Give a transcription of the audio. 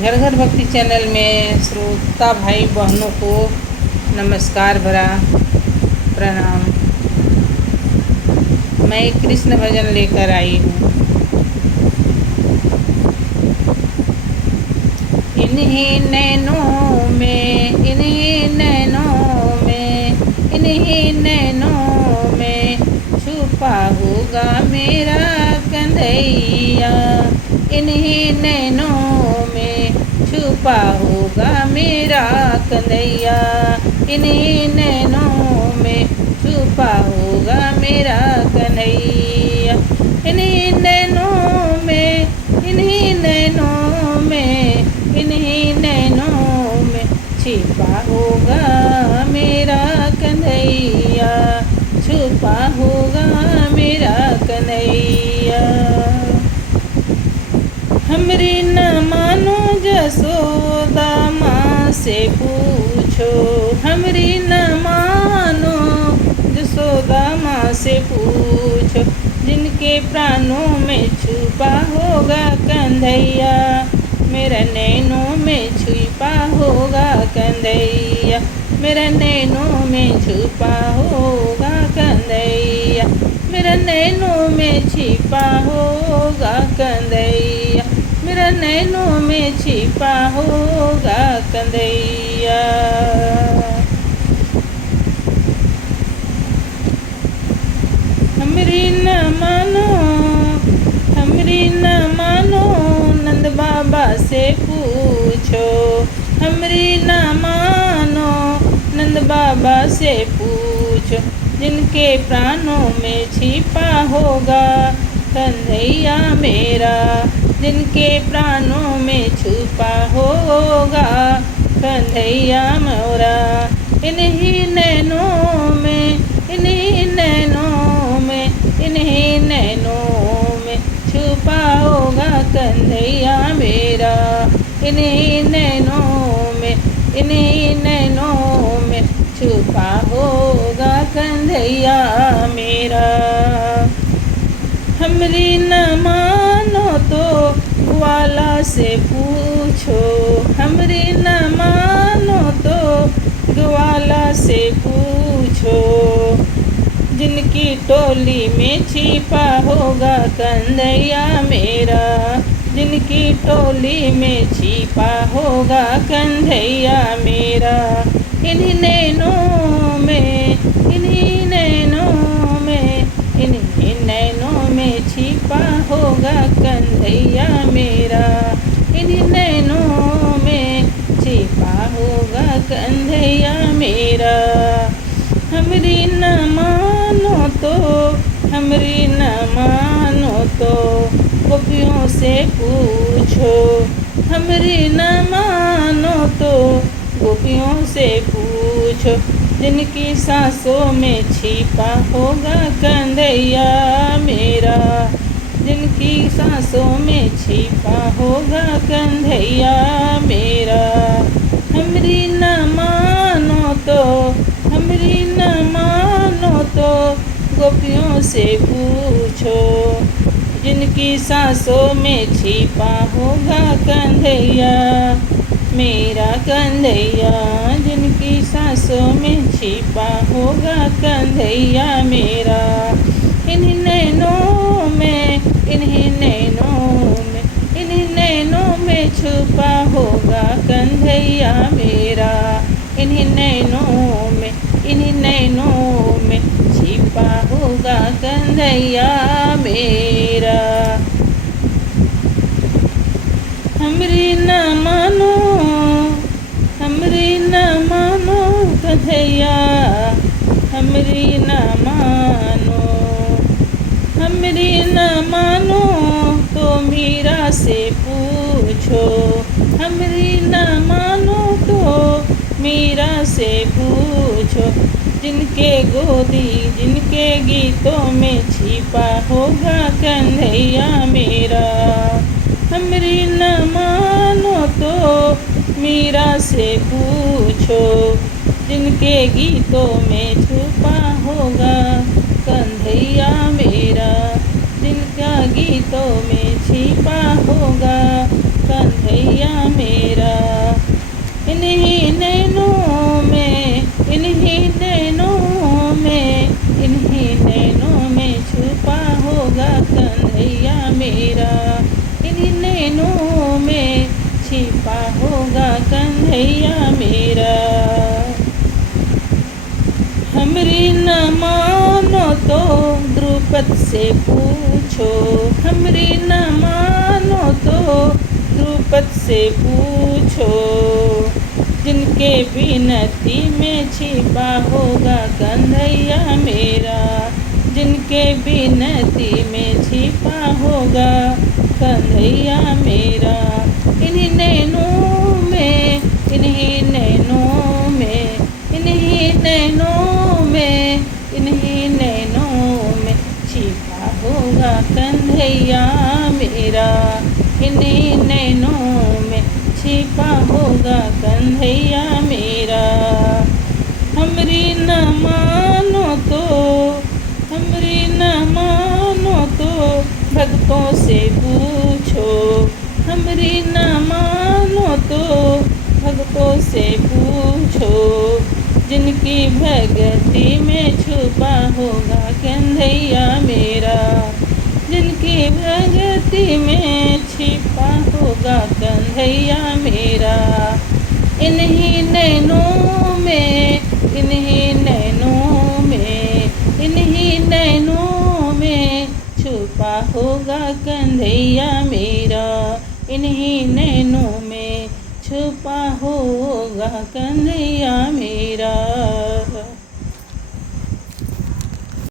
घर घर भक्ति चैनल में श्रोता भाई बहनों को नमस्कार भरा प्रणाम। मैं एक कृष्ण भजन लेकर आई हूँ। इन्हीं नैनों में, इन्हीं नैनों में, इन्हीं नैनों में छुपा होगा मेरा कन्हैया। इन्हीं नैनों में छुपा होगा मेरा कन्हैया। इन्हीं नैनों में छुपा होगा मेरा कन्हैया। इन्हीं नैनों में, इन्हीं नैनों में, इन्हीं नैनों में छिपा होगा मेरा कन्हैया। छुपा होगा मेरा कन्हैया। हमरी न मानो जसोदा माँ से पूछो। हमरी न मानो जसोदा माँ से पूछो। जिनके प्राणों में छुपा होगा कन्हैया, मेरा नैनों में छुपा होगा कन्हैया। मेरा नैनों में छुपा होगा कन्हैया। मेरा नैनों में छिपा होगा कन्हैया। मेरा नैनों में छिपा होगा कन्हैया। हमरी न मानो, हमरी न मानो नंद बाबा से पूछो। हमरी न मानो नंद बाबा से पूछो। जिनके प्राणों में छिपा होगा कन्हैया मेरा। जिनके प्राणों में छुपा होगा कन्हैया मोरा। इन्हीं नैनों में, इन्हीं नैनों में, इन्हीं नैनों में छुपा होगा कन्हैया मेरा। इन्हीं नैनों में, इन्हीं नैनों में छुपा होगा कन्हैया मेरा। हमरी न मानो तो ग्वाला से पूछो। हमरी न मानो तो ग्वाला से पूछो। जिनकी टोली में छिपा होगा कन्हैया मेरा। जिनकी टोली में छिपा होगा कन्हैया मेरा। इन्हीं नैनों में, इन्हीं नैनों में, इन्हीं नैनों में छिपा होगा कन्हैया मेरा। इन्हीं नैनों में छिपा होगा कन्हैया मेरा। हमरी न मानो तो, हमरी न मानो तो गोपियों से पूछो। हमरी न मानो तो गोपियों से पूछो। जिनकी सांसों में छिपा होगा कन्हैया मेरा। जिनकी सांसों में छिपा होगा कन्हैया मेरा। हमरी न मानो तो, हमरी न मानो तो गोपियों से पूछो। जिनकी सांसों में छिपा होगा कन्हैया मेरा कन्हैया। जिनकी सांसों में छिपा होगा कन्हैया मेरा। इन्हीं नैनों में, इन्हीं नैनों में, इन्हीं नैनों में छुपा होगा कन्हैया मेरा। इन्हीं नैनों में, इन्हीं नैनों में छिपा होगा कन्हैया मेरा। हमरी न मानो, हमरी न मानो कन्हैया। हमरी न मानो, हमरी न मानो तो मीरा से पूछो। हमरी न मानो तो मीरा से पूछो। जिनके गोदी, जिनके गीतों में छिपा होगा कन्हैया मेरा। हमरी न मानो तो मीरा से पूछो। जिनके गीतों में छुपा होगा कन्हैया मेरा। जिनका गीतों में छिपा होगा कन्हैया मेरा। नैनों में छिपा होगा कन्हैया मेरा। हमरी न मानो तो द्रुपद से पूछो, हमरी न मानो तो द्रुपद से पूछो। जिनके बिनती में छिपा होगा कन्हैया मेरा, जिनके बिनती में छिपा होगा कन्हैया मेरा। इन्हीं नैनों में, इन्हीं नैनों में, इन्हीं नैनों में, इन्हीं नैनों में छिपा होगा कन्हैया मेरा। इन्हीं नैनों में छिपा होगा कन्हैया मेरा। हमरी न मानो तो, हमरी न मानो तो भक्तों से पूछो, हमरी न मानो तो भक्तों से पूछो। जिनकी भक्ति में छुपा होगा कन्हैया मेरा, जिनकी भक्ति में छिपा होगा कन्हैया मेरा। इन्हीं नैनों में, इन्हीं नैनों में, इन्हीं नैनों में छुपा होगा कन्हैया मेरा। इन्हीं नैनों में छुपा होगा कन्हैया मेरा।